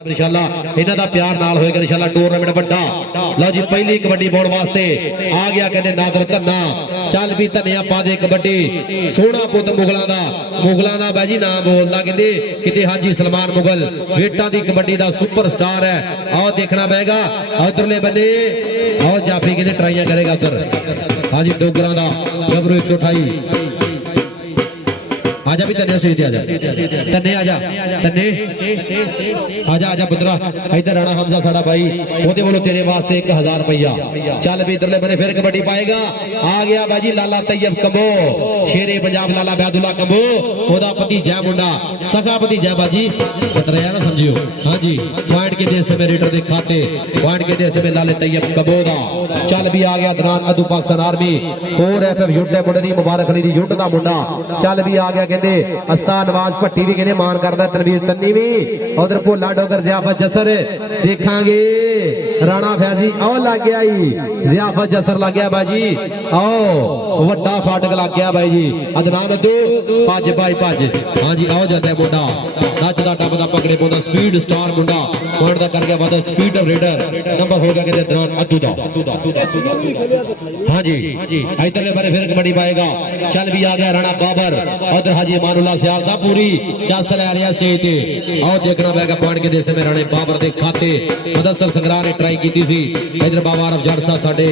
इंशाल्लाह इन्हां दा प्यार नाल होएगा इंशाल्लाह टूर्नामेंट वड्डा। लो जी पहली कबड्डी पाउण वास्ते आ गया कहते नादर धन्ना चल भी धनिया पा दे कबड्डी सोहना पुत मुगलां दा बाजी नाम बोलदा कहंदे किते हाजी सलमान मुगल वेटां दी कबड्डी दा सुपरस्टार है। आओ देखना पेगा उधरले बन्ने आओ जाफी कहंदे ट्राइयां करेगा उधर हाजी डोगरां दा गबरू 128 आजा भी तन्ने से आजा तन्ने आजा तन्ने आजा आजा पुत्रा इधर राणा हमजा साड़ा भाई ओदे बोलो तेरे वास्ते 1000 रुपया चल भी इधरले बने फिर कबड्डी पाएगा। आ गया बाजी लाला तैयब कबो शेरे पंजाब लाला बैदुल्ला कबो ओदा भतीजा मुंडा सगा भतीजा बाजी बतराया ना समझियो। हां जी पॉइंट के देश में रेडर दे खाते पॉइंट के देश में लाले तैयब कबो दा चल भी आ गया दनान अदू पाकिस्तान आर्मी 4FF युद्ध दे मुंडे दी मुबारक अली दी युद्ध दा मुंडा चल भी आ गया अस्तान नवाज भट्टी भी कहते मान करदा तनवीर तन्नी भी उधर भोला डोगर जियाफत जसर देखांगे राणा फैजी आओ लग गया जियाफत जसर लग गया बाजी आओ वड्डा फाटक लग गया भाई जी अदनान दो भज भाई भज। हाँ जी आओ जाता है मुंडा नचदा टपदा पकड़े पौंदा स्पीड स्टार मुंडा पॉइंट दा कर गया वादा स्पीड रेडर नंबर हो गया कहते अदनान अद्दू दा। हाँ जी इधरले बारे फिर कबड्डी पाएगा चल भी आ गया राणा बाबर उधर हाजी मानुल्लाह सियाल साहब पूरी चस ले रहा स्टेज पे आओ देखना पेगा पॉइंट के देश में राणे बाबर दे खाते मुदस्सर संग्राह ने ट्राई की थी इधर बाबा आरफ जट साहब साडे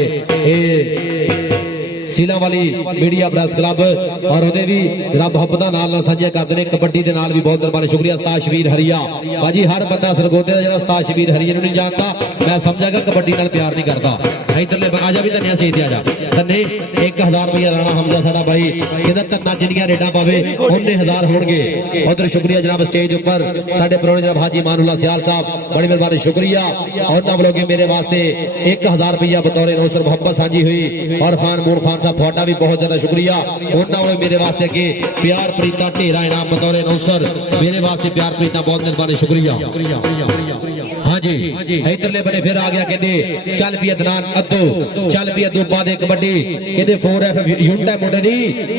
सीला वाली मीडिया प्रेस क्लब और उहदे भी जनाब मुहब्बत नाल साझा करते हैं कबड्डी के नाल भी बहुत मेहरबानी शुक्रिया उस्ताद शबीर हरिया भाजी हर बंदा सरगोदे का जो उस्ताद शबीर हरिया नहीं जानता मैं समझागा कबड्डी नाल प्यार नहीं करता। इधरले आजा भी धनिया से आजा धन्ने 1000 रुपया राणा हमजा साडा भाई कहंदा धन्ना जिन्नियां रेडा पावे उन्ने 1000 होणगे। उधर शुक्रिया जनाब स्टेज ऊपर साडे प्रोने जनाब हाजी मानुल्लाह सियाल साहब बड़ी मेहरबानी शुक्रिया और ना बोलोगे मेरे वास्ते 1000 रुपया बतौर नौसर मोहब्बत साझी हुई और खान मून खान साहब थोड़ा भी बहुत ज्यादा शुक्रिया उन्होंने मेरे वास्ते के प्यार प्रीता ढेरा इनाम बतौर नौसर मेरे वास्ते प्यार प्रीता बहुत मेहरबानी शुक्रिया। हाँ जी इधरले बने फिर आ गया कहते चल भी अदनान अद्दू चल भी अद्दू पा दे कबड्डी कहते 4FF युंट है मुंडे दी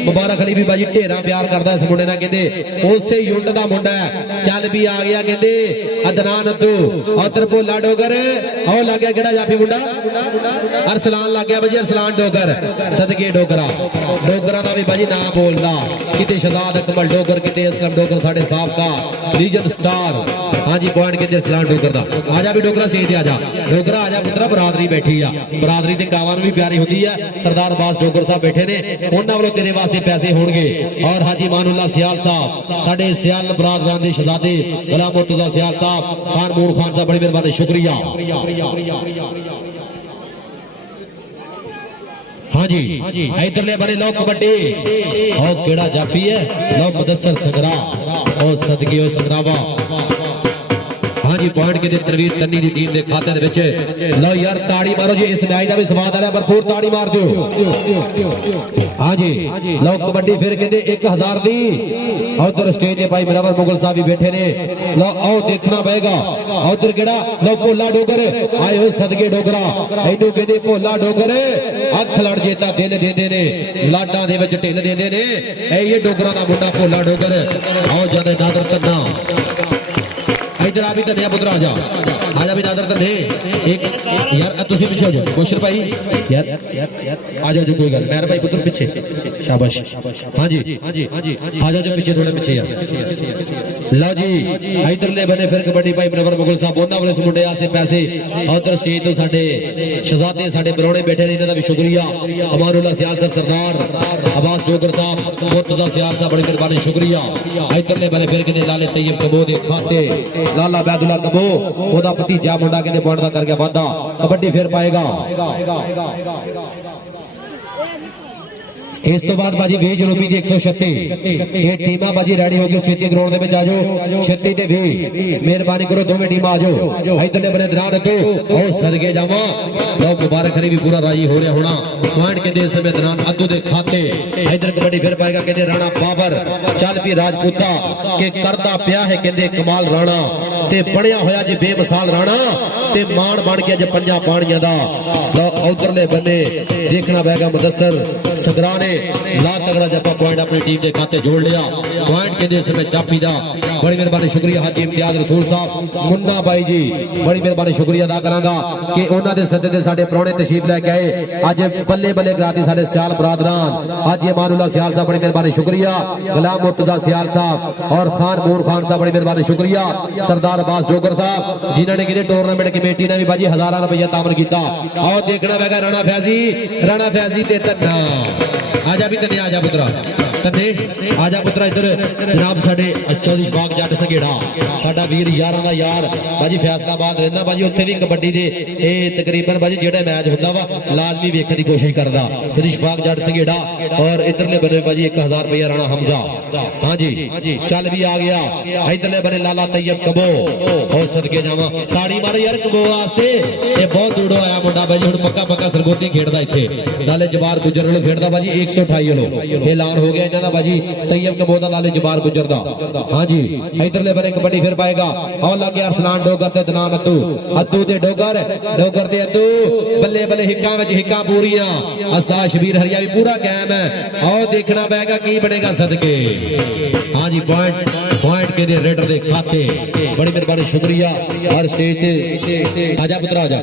मुबारक अली भी बाजी ढेरा प्यार करता इस मुंडे ना कहते उसे युंट दा मुंडा है चल भी आ गया कहते अदनान अद्दू उधर भोला डोगर आओ लग गया केड़ा जाफी मुंडा अरसलान लग गया बाजी अरसलान डोगर सदके डोगरा दा भी बाजी नाम बोलदा किते शहजाद अकमल डोगर किते असलम डोगर साडे साहब का रीजन स्टार। हाँ जी पॉइंट कहते असलान डोगर दा आजा भी डोगरा से आजा डोगरा आजा पुत्रा बरादरी बैठी आ बरादरी ते कावां नूं भी प्यारी होंदी है सरदार बास डोगर साहब बैठे ने उन्हां वालों तेरे वास्ते पैसे होणगे और हाजी मानुल्लाह सियाल साहब साडे सियाल बरादरां दे शहजादे गुलाम मुर्तजा सियाल साहब खान मून खान साहब बड़ी मेहरबानी शुक्रिया। हाँ जी इधरले बने लो कबड्डी ओ केड़ा जाफी है लो मुदस्सर संग्राह ओ सदके ओ संग्रावा। हाँ जी पॉइंट के तनवीर तन्नी दी टीम के खाते दे विच लो यार ताड़ी मारो जी इस मैच का भी स्वाद आ रहा भरपूर ताड़ी मार दो। हाँ जी लो कबड्डी फिर कहते 1000 दी उधर स्टेज पे भाई मेरावर मुगल साहब भी बैठे ने लो आओ देखना पेगा उधर केड़ा लो भोला डोगर आए हो सदके डोगरा इनू कहते भोला डोगर अख लड़ जेता दिल देंदे ने लाडां दे विच ढिल देंदे ने ये डोगरा दा मुंडा भोला डोगर आओ जाने नादर तन्ना इधर आ भी धनिया पुत्र आजा भी नादर धने एक यार तुसी पीछे हो जाओ मुशर भाई यार आ जाओ जो कोई गल मेहर भाई पुत्र पीछे शाबाश। हाँ जी आ जाओ जो पीछे थोड़े पीछे यार लो जी इधरले बने फिर कबड्डी भाई मनवर मुगल साहब उन्हां वाले मुंडे आसे पैसे उधर स्टेज तो साडे शहजादे साडे परौणे बैठे ने इन्हां दा भी शुक्रिया अमानुल्लाह सियाल साहब सरदार अब्बास डोगर साहब मुर्तजा सियाल साहब बड़ी मेहरबानी शुक्रिया। इधरले बने फिर कहते लाले तैयब कबो दे खाते लाला बैदुल्ला कबो ओदा भतीजा मुंडा कहते पॉइंट दा कर गया वादा कबड्डी फिर पाएगा। इस तो बाद बाजी वे जनूबी दी 136 ये टीमां बाजी रेडी हो गई छेती ग्राउंड दे विच आ जाओ छेती ते वे मेहरबानी करो दोवें टीमां आ जाओ इधरले बने दरार दो ओ सदके जावा लो मुबारक अली भी पूरा राजी हो रहा होना पॉइंट कहते इस समय दरान अद्दू दे खाते इधर कबड्डी फिर पाएगा कहते राणा बाबर चल भी राजपूता के करदा पिया है कहते कमाल राणा ते बनया होया जी बेमिसाल राणा ते मान बन गया जे पंजा पानियां दा लो उधरले बने देखना पेगा मुदस्सर सदरा ने ला तगड़ा जप्पा पॉइंट अपनी टीम के खाते जोड़ लिया पॉइंट के समय जाफी दा बड़ी मेहरबानी शुक्रिया हाजी इम्तियाज रसूल साहब मुन्ना भाई जी बड़ी मेहरबानी शुक्रिया अदा करांगा कि उन्होंने सदे दे साडे प्राहुणे तशरीफ लैके आए अज बल्ले बल्ले कराती साडे सियाल बरादरान हाजी मानुल्लाह सियाल साहब बड़ी मेहरबानी शुक्रिया गुलाम मुर्तजा सियाल साहब और खान मूर खान साहब बड़ी मेहरबानी शुक्रिया सरदार अब्बास डोगर साहब जिन्होंने कि टूरनामेंट कमेटी ने भी भाजी हजारां रुपया तामन किया और देखना पैगा राणा फैजी ते धन्ना आजा भी धन्ने आजा पुत्रा धन्ने आजा पुत्रा इधर जनाब साडे चौधरी शफाक जट सघेड़ा साडा वीर यारां दा यार भाजी फैसलाबाद रहिंदा भाजी उत्थे भी कबड्डी दे तकरीबन भाजी जेड़ा मैच हुंदा वा लाजमी वेखण दी कोशिश करदा चौधरी शफाक जट सघेड़ा और इधरले बने भाजी 1000 रुपया राणा हमजा हां जी चल भी आ गया इधरले बने लाला तैयब कबो और सदके जावा ताड़ी मारो यार कबो वास्ते ये बहुत दूरों आया मुंडा भाजी हुण पक्का सरगोती खेडदा इत्थे लाले जबार गुजर वालों खेडदा भाजी 128 वालों ऐलान हो गया इन्हां दा भाजी तैयब कबो दा लाले जबार गुजर दा हां जी इधरले बने कबड्डी फिर पाएगा और लग गया अरसलान डोगर ते दनान अद्दू ते डोगर ते अद्दू बल्ले बल्ले हिक्का विच हिक्का पूरियां उस्ताद शबीर हरिया भी पूरा कायम है और देखना पैगा की बनेगा सदके हां जी पॉइंट के दे रेडर दे खाते बड़ी मेहरबानी शुक्रिया और स्टेज ते आजा पुत्रा आजा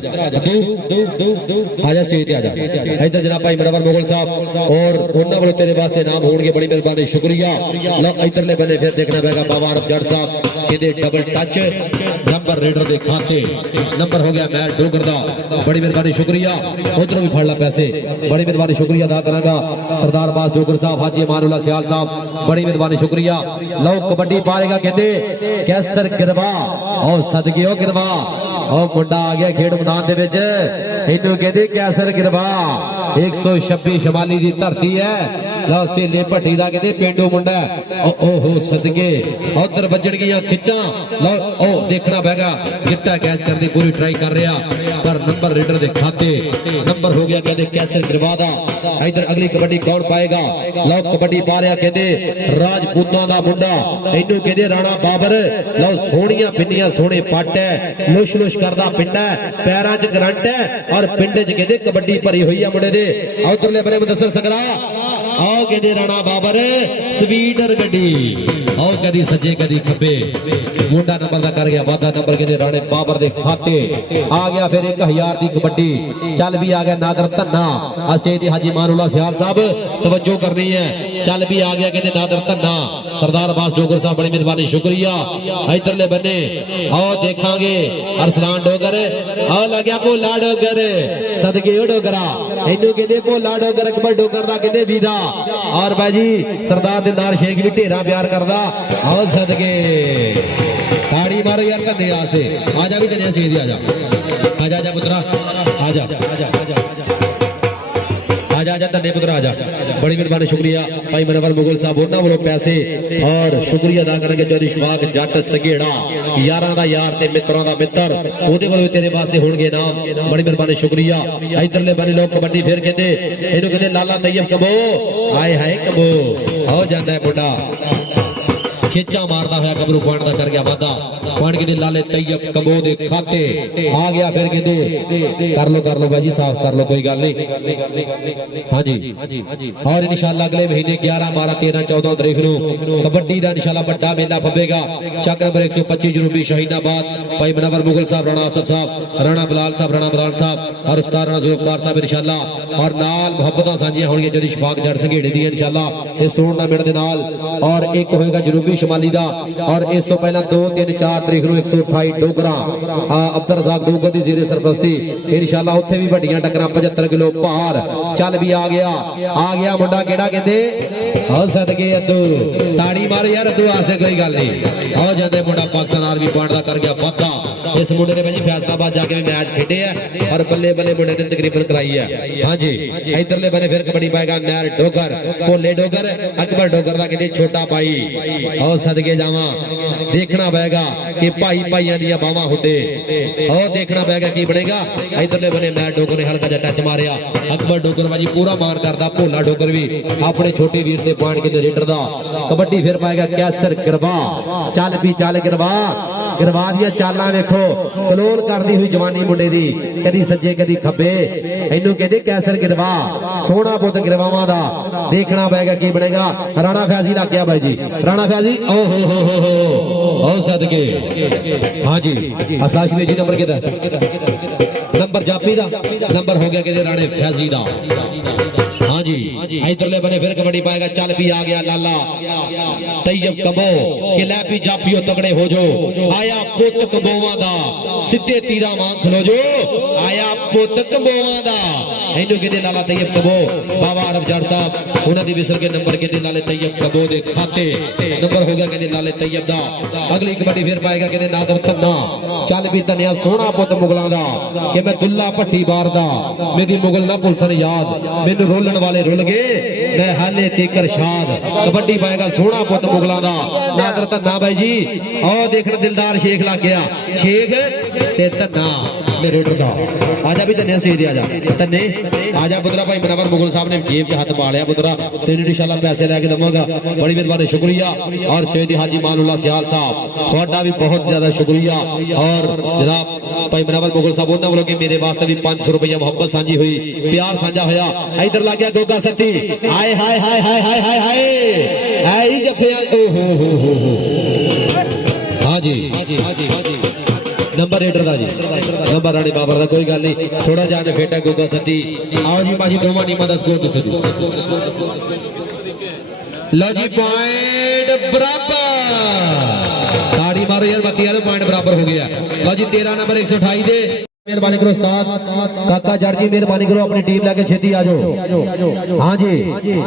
आजा स्टेज ते आजा इधर जनाब भाई मनवर मुगल साहब और उन्हां वालों तेरे वास्ते नाम होणगे बड़ी मेहरबानी शुक्रिया लो इधरले बने फिर देखना पैगा बाबा अरब जट साहब कहते डबल टच नंबर रेडर दे खाते नंबर हो गया मैच डोगर दा बड़ी मेहरबानी शुक्रिया उधरों भी फड़ ला पैसे बड़ी मेहरबानी शुक्रिया अदा करांगा सरदार अब्बास डोगर साहब हाजी मानुल्लाह सियाल साहब बड़ी मेहरबानी शुक्रिया लो कबड्डी पारेगा कहते कैसर गिरवा और सदके ओ गिरवा और मुंडा आ गया खेड मैदान दे विच इन्हू कहते कैसर गिरवा 126 शमाली दी धरती है लो सेले भट्टी दा कहते पेंडू मुंडा ओहो सदके उधर वजण गईयां खिच्चां लो ओ देखना पैगा गिट्टा कैच करने की पूरी ट्राई कर रहा पर नंबर रेडर दे खाते नंबर हो गया कहते कैसर गिरवा दा इधर अगली कबड्डी कौन पाएगा लो कबड्डी पा रहा कहते राजपूतां दा मुंडा इन्हू कहते राणा बाबर लो सोहणियां पिन्नियां सोहणे पट है लुश लुश करदा पिंड है पैरां च करंट है और पिंड च कहते कबड्डी भरी हुई है मुंडे दे उधरले बने मुदस्सर संगरा आओ कहते राणा बाबर स्पीडर गड्डी आओ कदी सज्जे कदी खब्बे मुंडा नंबर दा कर गया वादा नंबर कहते राणे बाबर दे खाते आ गया फिर 1000 दी कबड्डी चल भी आ गया नादर धन्ना अस्टेज दी हाजी मानुल्लाह सियाल साहब तवज्जो करनी है चल भी आ गया कहते नादर धन्ना सरदार अब्बास डोगर साहब बड़ी मेहरबानी शुक्रिया इधरले बने आओ देखांगे अरसलान डोगर आओ लग गया भोला डोगर सदके ओ डोगरा इन्हू कहते भोला डोगर अकबर डोगर दा कहते वीरा और भाई सरदार दिलदार शेख भी ढेरा प्यार करदा आओ सदके ताड़ी मारो यार धन्ने आस्ते आजा भी धन्ने सीधी आजा आजा आजा पुत्रा आजा आजा आजा आजा आजा धन्ने पुत्रा आजा बड़ी मेहरबानी शुक्रिया भाई मनवर मुगल साहब उन्हां वालों पैसे और शुक्रिया अदा करेंगे चौधरी शफाक जट सघेड़ा यारां दा यार ते मित्रां दा मित्र ओदे वालों तेरे वास्ते होणगे नाम बड़ी मेहरबानी शुक्रिया इधरले बने लोग कबड्डी फिर कहते इहनू कहते लाला तैयब कबो आए हाय कबो हो जांदा है मुंडा खिच्चा मारदा होया गबरू पॉइंट दा कर गया वादा पॉइंट के लाले तैयब कबो दे खाते आ गया फिर कहते कर लो भाई साफ कर लो कोई गल नहीं हां जी और इंशाल्लाह अगले महीने 11 12 13 14 तारीख नु कबड्डी दा इंशाल्लाह बड़ा मेला पवेगा चक नंबर 125 जनूबी शहीदाबाद भाई मनवर मुगल साहब राणा असद साहब राणा बिलाल साहब राणा बरान साहब और उस्ताद राणा जुल्फकार साहब इंशाल्लाह और नाल मुहब्बतां सांझियां होणगियां चौधरी शफाक जट संघेड़े दी इंशाल्लाह इस टूर्नामेंट दे नाल और एक होएगा जनूबी शमाली दा और इस तो पहला 2 3 4 तारीख नु 128 डोगरा अब्दुल रज़ाक डोगर दी ज़ेरे सरपरस्ती इंशाल्लाह उत्थे भी वड्डियां टक्करां 75 किलो भार चल भी आ गया मुंडा केड़ा कहंदे आओ सदके अद्दू ताड़ी मारो यार अद्दू आसे कोई गल नहीं आओ जांदे मुंडा पाकिस्तान आर्मी पॉइंट दा कर गया वादा इस मुंडे ने भाई फैसलाबाद जाके भी मैच खेडे है और बल्ले बल्ले मुंडे ने तकरीबन कराई है हां जी इधरले बने फिर कबड्डी पाएगा मैर डोगर भोले डोगर अकबर डोगर दा कहंदे छोटा भाई आओ सदके जावा देखना पएगा कि भाई भाइयां दी बावां हुंदे आओ देखना पएगा की बनेगा इधरले बने मैर डोगर ने हल्का जिहा टच मारिया अकबर डोगर भाजी पूरा मान करदा भोला डोगर भी अपने छोटे वीर दे पॉइंट के रेडर दा कबड्डी फिर पाएगा कैसर गिरवा चल भी चल गिरवा गिरवा दिया चालां वेखो कलोल करदी हुई जवानी मुंडे दी कदी सज्जे कदी खब्बे इनू कहते कैसर गिरवा सोहना पुत गिरवावां दा देखना पेगा की बनेगा राणा फैजी लग गया भाई जी राणा फैजी ओ हो सदके हाँ जी आसाश जी नंबर किदा नंबर जाफी दा नंबर हो गया कि राणे फैजी दा हाँ जी इधरले बने फिर कबड्डी पाएगा चल भी आ गया लाला तैयब कबो कि लै भी जाफियो तगड़े हो जो आया पुत कबोवा दा सीधे तीरा मां खलो जो आया पुत कबोवा दा इनू कहते लाला तैयब कबो बाबा अरब जट साहब उन्हां दी विसल के नंबर कहते लाले तैयब कबो दे खाते नंबर हो गया कहते लाले तैयब दा अगली कबड्डी फिर पाएगा कहते नादर धन्ना चल भी धन्या सोहना पुत मुगलां दा कि मैं दुल्ला भट्टी बार दा मेरी मुगल ना भुलसन याद मैनू रोलन वाले रुल गए मैं हाले तेकर शाद कबड्डी पाएगा सोहना पुत मुगलां दा नादर धन्ना भाई जी और देखना दिलदार शेख लग गया शेख ते धन्ना मेरे दा आजा भी धन्या से आजा धन्ने आजा पुत्रा भाई मनावर मुगल साहब ने जेब च हाथ पा लिया पुत्रा तेरे इंशाल्लाह पैसे लेके दवांगा बड़ी मेहरबानी शुक्रिया और शहीद हाजी मानुल्लाह सियाल साहब थोड़ा भी बहुत ज्यादा शुक्रिया और जनाब भाई मनावर मुगल साहब उन्होंने बोलो कि मेरे वास्ते भी 500 रुपया मोहब्बत साझी हुई प्यार साझा होया इधर लग गया गोगा सत्ती हाय हाय हाय हाय हाय हाय हाय आई जफे हाँ जी नंबर रेडर का जी नंबर राणी बाबर का कोई गल नहीं थोड़ा जाने फेटा गोगा सती आओ जी भाजी दोवां टीमां दा स्कोर दसो जी लो जी पॉइंट बराबर ताड़ी मारो यार बाकी यार पॉइंट बराबर हो गया लो जी 13 नंबर 128 दे मेहरबानी करो उस्ताद काका जट जी मेहरबानी करो अपनी टीम लेके छेती आ जाओ हाँ जी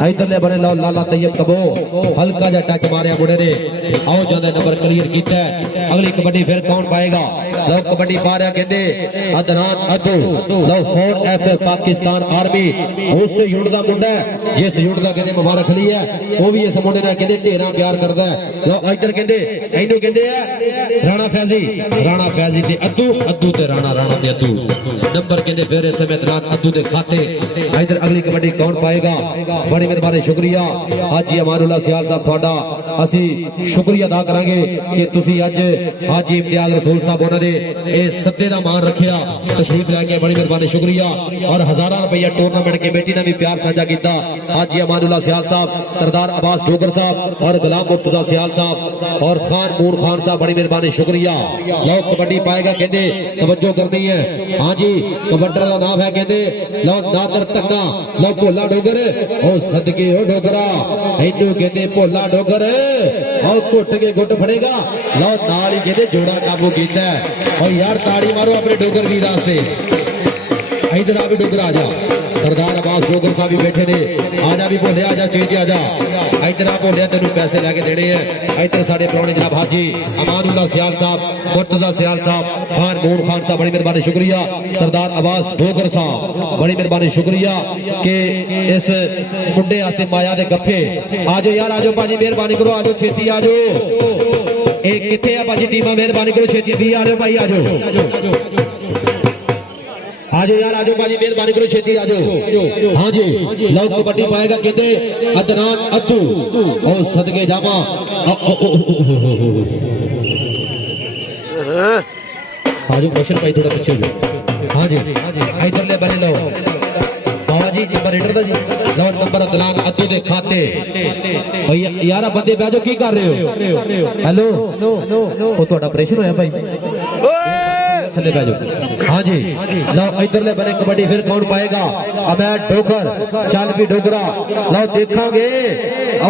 इधरले बने लो लाला तैयब कबो हल्का जा टच मारिया मुंडे ने आओ जांदे नंबर क्लियर कीता अगली कबड्डी फिर कौन पाएगा लो कबड्डी पा रहा कहते अदनान अदू लो 4F पाकिस्तान आर्मी उस यूनिट दा मुंडा जिस यूनिट दा कहते मुबारक ली है वो भी इस मुंडे ने कहते ढेरा प्यार करदा है लो इधर कहते इनू कहते हैं राणा फैजी ते अद्दू ते राणा ते अद्दू नंबर कहते फिर इस समय अदनान अद्दू दे खाते इधर अगली कबड्डी कौन पाएगा बड़ी मेहरबानी शुक्रिया हाजी अमानुल्लाह सियाल साहब थोड़ा असी शुक्रिया अदा करांगे कि तुसी अज हाजी इम्तियाज रसूल साहब उन्होंने ये सत्ते का मान रखिया तशरीफ लैके बड़ी मेहरबानी शुक्रिया और 1000 रुपया टूर्नामेंट कमेटी ने भी प्यार साझा किया हाजी अमानुल्लाह सियाल साहब सरदार अब्बास डोगर साहब और गुलाम मुर्तजा सियाल साहब और खान मूर खान साहब बड़ी मेहरबानी शुक्रिया लो कबड्डी पाएगा कहते तवज्जो करनी है हाँ जी कबड्डर का नाम है कहते लो नादर धन्ना लो भोला डोगर ओ सदके ओ डोगरा इनू कहते भोला डोगर और घुट के गुट फड़ेगा लो नाल ही कहते जोड़ा काबू किया और यार ताड़ी मारो अपने डोगर वीर वास्ते इधर आ भी डोगर आ जा सरदार अब्बास डोगर साहब भी बैठे ने आजा भी भोले आजा चेते आजा इधर आ भोलिया तेन पैसे लैके देने हैं इधर साढ़े पुराने जनाब हाजी अमानुल्लाह सियाल साहब मुर्तजा सियाल साहब खान मूर खान साहब बड़ी मेहरबानी शुक्रिया सरदार अब्बास डोगर साहब बड़ी मेहरबानी शुक्रिया कि इस मुंडे वास्ते माया दे गप्फे आजो यार आजो भाजी मेहरबानी करो आजो छेती आजो एक किथे है भाजी टीमा मेहरबानी करो छेती भी आ रहे भाई आजो आजो यार आजो भाजी मेहरबानी करो छेती आजो हाँ जी लो कबड्डी पाएगा कहते अदनान अद्दू और सदके जामा आजो क्वेश्चन भाई थोड़ा पीछे जो हाँ जी इधर ले बने लो बाबा जी नंबर रेडर दा जी लो नंबर अदनान अद्दू दे खाते भैया यार बंदे बैठो की कर रहे हो हेलो वो तो ऑपरेशन होया भाई थले बैठो हाँ जी लो इधर ले बने कबड्डी फिर कौन पाएगा अबैद डोगर चल भी डोगरा लो देखोगे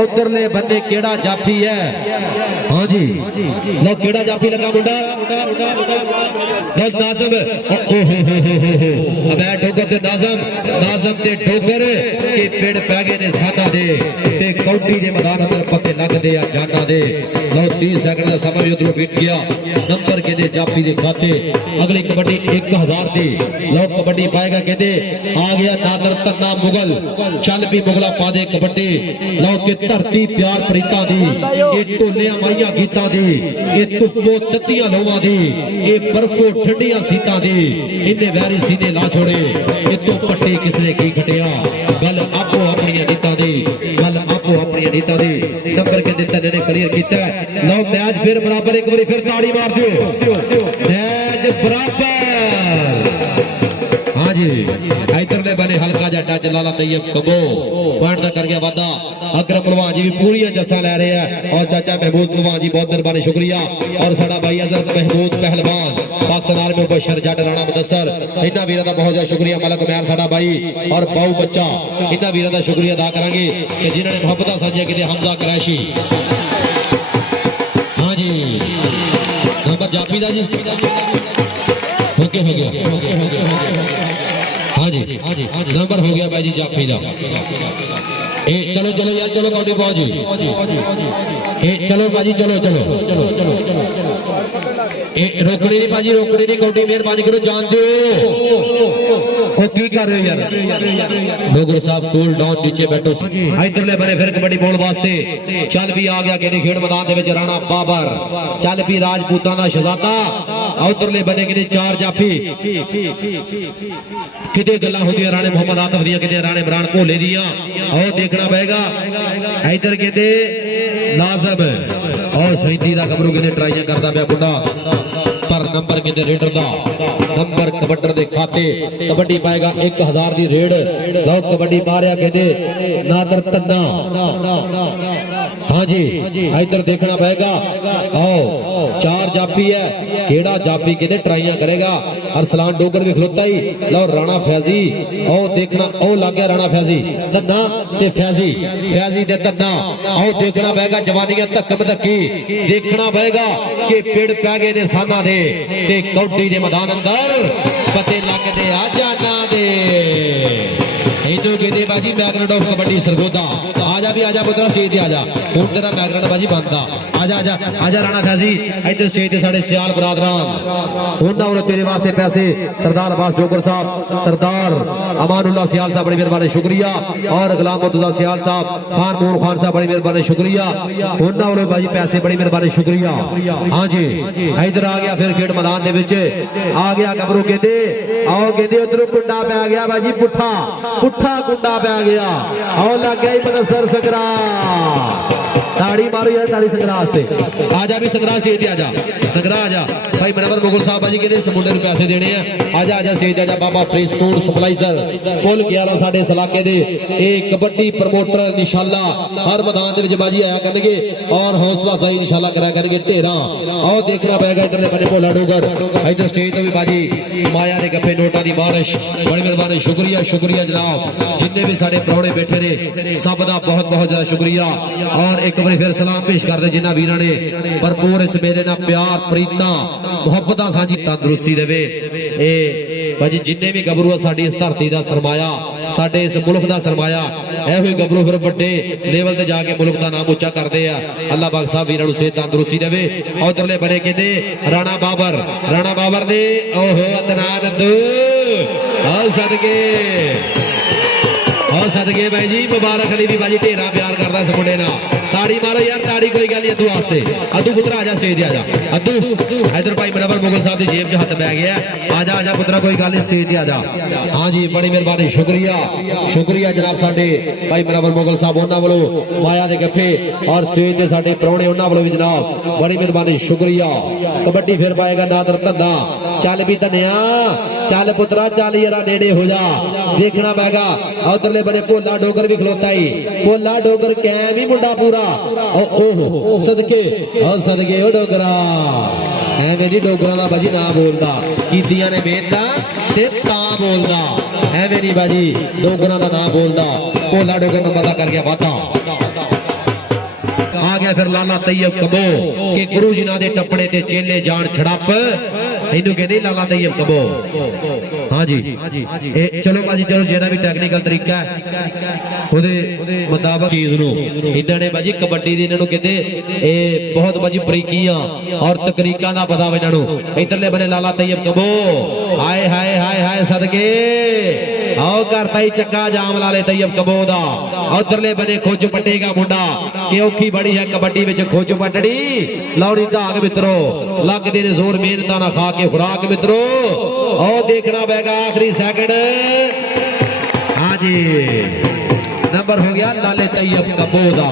उधर ले बंदे केड़ा जाफी है हाँ जी लो केड़ा जाफी लगा मुंडा लो नाज़म अबैद डोगर ते नाज़म ते डोगर के पेड़ पै गए ने सादा दे ते कौटी दे मैदान अंदर पत्ते लगदे आ जाना दे लो 30 सेकंड का समय भी उधरों बीत गया नंबर कहते जाफी दे खाते अगली कबड्डी 1000 दी लो कबड्डी पाएगा कहते आ गया नादर धन्ना मुगल चल भी मुगला पा दे कबड्डी लो के धरती प्यार प्रीता दी ये टोलियां माइया गीता दी ये धुप्पो तत्तियां लोवां दी ये बर्फो ठंडियां सीतां दी इन्ने वैरी सीने ला छोड़े इतों पट्टे किसने की खटिया गल आपो अपनी नीतां दी गल आपो ਤੁਹਾਨੂੰ ਆਪਣੀਆਂ ਨੀਤਾਂ ਦੇ ਨੰਬਰ ਕਹਿੰਦੇ ਧੰਨੇ ਨੇ ਕਲੀਅਰ ਕੀਤਾ। ਲਓ ਮੈਚ ਫਿਰ ਬਰਾਬਰ, ਇੱਕ ਵਾਰੀ ਫਿਰ ਤਾੜੀ ਮਾਰ ਦਿਓ, मैच बराबर। हाँ जी इधरले बने हल्का जा टच लाला तैयब कबो पॉइंट तक कर गया वादा। अकरम पहलवान जी भी पूरी जस्सा ले रहे हैं और चाचा महमूद पहलवान जी बहुत मेहरबानी शुक्रिया। और साडा भाई अजहर महमूद पहलवान पाकिस्तान आर्मी मुबशर जट राणा मुदस्सर इन्हां वीरां दा बहुत ज्यादा शुक्रिया। मलक मैर साडा भाई और बाऊ बच्चा इन्हां वीरां दा शुक्रिया अदा करांगे कि जिन्हां ने मुहब्बतां साझियां कीतियां। हमजा क्रैशी हाँ जी नंबर जाफी दा जी ओके हो गया हाँ जी नंबर हो गया भाई जी जाफी दा। ए चलो चलो यार चलो कौटी पाओ जी। ए चलो भाजी चलो चलो ए रोकड़ी नहीं भाजी रोकड़ी नहीं कौटी मेहरबानी करो जान दो ओ की कर रहे हो यार। डोगर साहब कूल डाउन नीचे बैठो। इधरले बने फिर कबड्डी बोल वास्ते चल भी आ गया कहते खेड मैदान दे विच राणा बाबर चल भी राजपूतां दा शहजादा। उधरले बने कहते चार जाफी किते गल्लां होंदियां राणे मोहम्मद आतिफ दियां किते राणे इमरान भोले दियां और देखना पएगा। इधर कहते लाजम और सैंती दा गबरू कहते ट्राइयां करदा पिया मुंडा पर नंबर कहते रेडर दा नंबर कबड्डर दे खाते कबड्डी पाएगा 1000 दी रेड। लो कबड्डी मारिया कहते नादर तन्ना हाँ जी इधर देखना पएगा। आओ चार जाफी है केड़ा जाफी कहते ट्राइयां करेगा। अरसलान डोगर भी खलोता ही। लो राणा फैजी ओ देखना ओ लग गया राणा फैजी तन्ना ते फैजी दे तन्ना। आओ देखना पएगा जवानियां धक्कम धक्की देखना पएगा कि पेड़ पै गए ने साना दे ते कौडी दे मैदान अंदर पते लगदे आ जाना दे। इधर कहते बाजी मैग्नेट ऑफ कबड्डी सरगोदा आजा भी आजा पुत्रा स्टेज पे आजा हुण तेरा मैग्नेट बाजी बनदा आजा आजा आजा राणा फैजी इधर स्टेज पे साडे सियाल बरादरान उन्हां वालों तेरे वास्ते पैसे सरदार अब्बास डोगर साहब सरदार अमानुल्लाह सियाल साहब बड़ी मेहरबानी शुक्रिया। और गुलाम मुर्तजा सियाल साहब खान मोहन खान साहब बड़ी मेहरबानी शुक्रिया। उन्हां वालों बाजी पैसे बड़ी मेहरबानी शुक्रिया। हाँ जी इधर आ गया फिर खेड मैदान दे विच आ गया गबरू कहते आओ कहते उधरों कुंडा पै गया बाजी पुठा पुठा कुंडा पै गया और लग गया मुदस्सर सकरा ताड़ी मारो यार ताड़ी सकरा वास्ते आजा भी सकरा स्टेज पे आजा सकरा आजा भाई मनवर मुगल साहब भाजी कहते इस मुंडे नूं पैसे देने हैं आजा आजा स्टेज पे आजा। बाबा फ्रीस्टोन सप्लाइजर पुल 11 साडे इस इलाके दे एक कबड्डी प्रमोटर इंशाअल्लाह हर मैदान दे विच बाजी आया करनगे और हौसला अफजाई इंशाअल्लाह करा करनगे ढेरा। और देखना पएगा इधर बने भोला डोगर इधर स्टेज तो भी बाजी माया दे गप्पे नोटा दी बारिश बड़ी मेहरबानी शुक्रिया शुक्रिया जनाब जिन्ने भी साडे प्राहुणे बैठे ने सब दा बहुत बहुत ज्यादा शुक्रिया। और एक बार फिर सलाम पेश करदे जिन्हां वीरां ने भरपूर इस मेले नाल प्यार प्रीतां मुहब्बतां साझी तंदुरुस्ती देवे। ए भाजी जिन्ने भी गबरू साडी इस धरती दा सरमाया साडे इस मुल्क दा सरमाया एहो गबरू फिर वड्डे लेवल ते जाके मुल्क दा नाम उच्चा करदे आ। अल्लाह पाक साहब वीरां नूं सेहत तंदुरुस्ती देवे। उधरले बने कहंदे राणा बाबर दे ओहो अदनान दू आओ सदके भाई जी मुबारक अली भी भाजी ढेरा प्यार करदा इस मुंडे नाल ताड़ी मारो यार ताड़ी कोई गल नहीं अद्दू वास्ते अद्दू पुत्रा आजा स्टेज पे आजा अद्दू इधर भाई मनवर मुगल साहब दी जेब च हाथ पै गया आजा आजा पुत्रा कोई गल नहीं स्टेज पे आजा। हाँ जी बड़ी मेहरबानी शुक्रिया शुक्रिया जनाब साडे भाई मनवर मुगल साहब उन्हां वालों माया दे गप्पे और स्टेज ते साडे प्राहुणे उन्हां वालों भी जनाब बड़ी मेहरबानी शुक्रिया। कबड्डी फिर पाएगा नादर धन्ना चल भी धनिया चल पुत्रा चल यारा नेड़े हो जा देखना पैगा। उधरले बने भोला डोगर भी खलोता ही भोला डोगर कैम ही मुंडा पूरा ओहो सदके ओ डोगरा एवें नहीं डोगरा दा बाजी ना बोलदा कीतियां ने मेहनत ते तां बोलदा एवें नहीं बाजी डोगरा दा ना बोलदा। भोला डोगर नंबर दा कर गया वादा आ गया फिर लाला तैयब कबो के गुरु जी ना दे टपड़े ते चेले जान छड़प इनू कहते लाला तैयब कबो। हाँ जी ए चलो बाजी चलो जेड़ा भी टेक्निकल तरीका है ओदे मुताबिक चीज नु इन्हां ने बाजी कबड्डी दी इन्हां नु कहते ए बहुत बाजी बरीकियां और तकनीकां दा पता इन्हां नु। इधरले बने लाला तैयब कबो हाय हाय हाय हाय सदके आओ करता ही चक्का जाम लाले तैयब कबो दा। उधरले बने खोज पटेगा मुंडा कि औखी बड़ी है कबड्डी विच खोज पटड़ी लौड़ी धाग मित्रो लगदे ने जोर मेहनत ना खा के खुराक मित्रो। और देखना पड़ेगा आखिरी सेकंड हाँ जी नंबर हो गया लाले तैयब कबो दा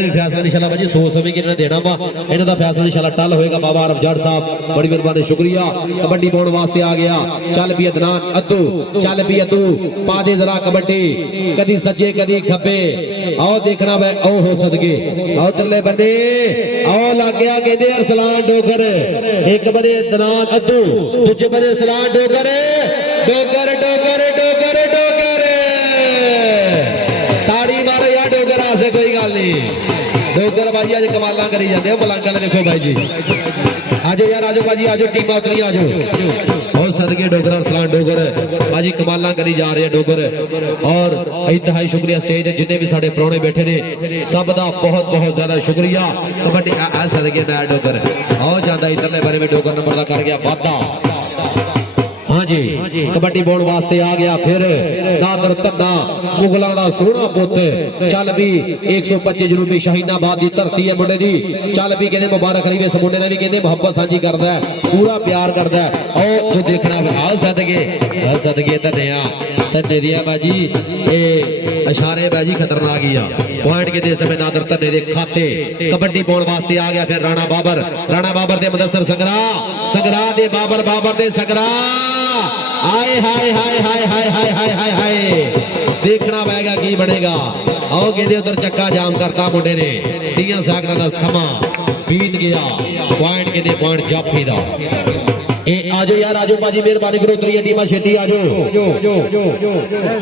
फैसला इंशाअल्लाह भाजी सोच समझ के देना वा इन्हां दा फैसला इंशाअल्लाह टल होएगा बाबा अफजल साहब बड़ी मेहरबानी शुक्रिया कबड्डी पाउण वास्ते आ गया चल भी अदनान अद्दू चल भी अद्दू पा दे जरा कबड्डी कदी सज्जे कदी खब्बे आओ देखना वे ओ हो सदके आओ तरले बंदे आओ लग गया कहंदे अरसलान डोगर एक बड़े अदनान अद्दू दूजे बड़े अरसलान डोगर डोगर डोगर डोगर डोगर ताड़ी मारो या डोगर आसे कोई गल नहीं डोगर भाजी अज कमाल करी जाते मलंगा देखो भाई जी आजो यार आजो भाजी आजो टीम उतरी आजो बहुत सदके डोगर अरसलान डोगर भाजी कमाल करी जा रहे हैं डोगर और इंतहाई शुक्रिया स्टेज ने जिन्हें भी साढ़े प्राहुणे बैठे ने सब का बहुत बहुत ज्यादा शुक्रिया कबड्डी सदके मैं डोगर और जाता इधरले बारे में डोगर नंबर का कर गया वादा हाँ जी कबड्डी पाउण वास्ते आ गया फिर नादर धन्ना मुगलों का सोहना पुत चल भी 125 जनूबी शाहीनाबाद की धरती है मुंडे दी चल भी कहते मुबारक अली इस मुंडे ने भी कहते मुहब्बत साझी करता है पूरा प्यार करता है और जो देखना आ सदके धन्या धन्ने दिया बाजी ये इशारे बाजी खतरनाक ही आ पॉइंट के समय नादर धन्ने दे खाते कबड्डी पाउण वास्ते आ गया फिर राणा बाबर दे मुदस्सर संगरा दे बाबर दे संगरा हाय हाय हाय हाय हाय हाय हाय हाय हाय देखना पड़ेगा की बनेगा आओ कहते उधर चक्का जाम करता मुंडे ने 30 सैकड़ा का समा बीत गया पॉइंट कहते पॉइंट जाफी दा आजो यार आजो भाजी मेहरबानी करो उतरिए टीमा छेती आजो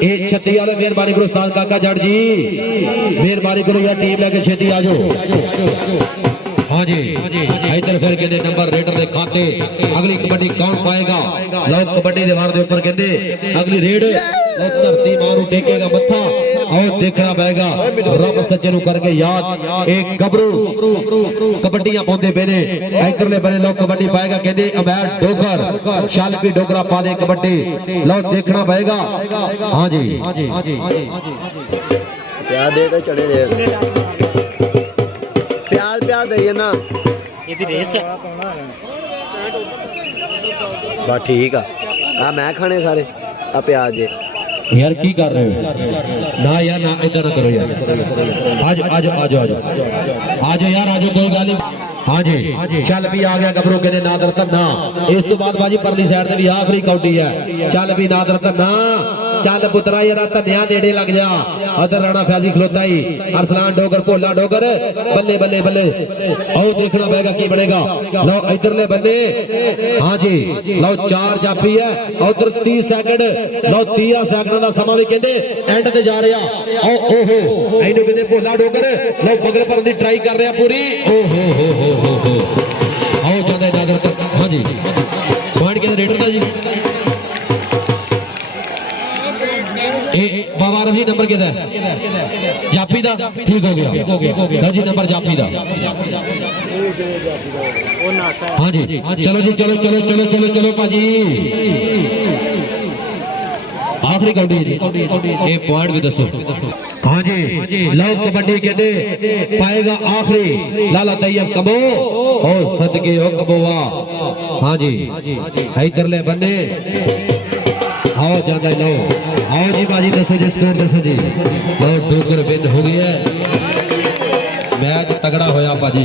ए 36 वाले मेहरबानी करो उस्ताद काका जट जी मेहरबानी करो यार टीम लेके छेती आजो हाँ जी इधर फिर कहते नंबर रेडर दे खाते अगली कबड्डी कौन पाएगा लोग कबड्डी दीवार के ऊपर कहते अगली रेड धरती मारू टेकेगा मत्था और देखना पड़ेगा रब सच्चे नु करके याद एक गबरू कबड्डियां पाते पे ने इधरले बने लोग कबड्डी पाएगा कहते अमैर डोगर शाल भी डोगरा पा दे कबड्डी लोग देखना पड़ेगा हाँ जी प्यार दे तो चढ़े दे प्यार दे ना ਇਹਦੀ ਰੇਸ बस ठीक आ मैं खाने सारे आ प्याज जे यार की कर रहे हो ना यार ना इतना ना करो यार आज आज आज आज यार आज कोई गल हाँ जी चल भी आ गया गबरू के नादर धन्ना इस तो बाद बाजी परली साइड भी आखिरी कौडी है चल भी नादर धन्ना चल पुत्रा यार धनिया नेड़े लग जा अदर राणा फैजी खलोता ही अरसलान डोगर भोला डोगर बल्ले बल्ले बल्ले आओ देखना पड़ेगा की बनेगा लो इधरले बन्ने हाँ जी लो 4 जाफी है उधर 30 सैकंड लो 30 सैकंड का समा भी कहते एंड ते जा रहा ओहो इनू कहते भोला डोगर लो बगल पर दी ट्राई कर रहा पूरी ओहो आओ जाते नादर तक हाँ जी पॉइंट के रेडर था जी बाबा रवि नंबर के जाफी दा ठीक हो गया जी नंबर जाफी दा हाँ जी चलो जी चलो चलो चलो चलो चलो भाजी आखिरी कौडी ये पॉइंट भी दसो हाँ जी लोग कबड्डी कहते पाएगा आखिरी लाला तैयब कबो ओ सदके ओ कबोवा हाँ जी इधरले बन्ने आओ जाता लो आओ जी बाजी दसो जी स्कोर दसो जी लो डोगर बिंद हो गया मैच तगड़ा होया बाजी।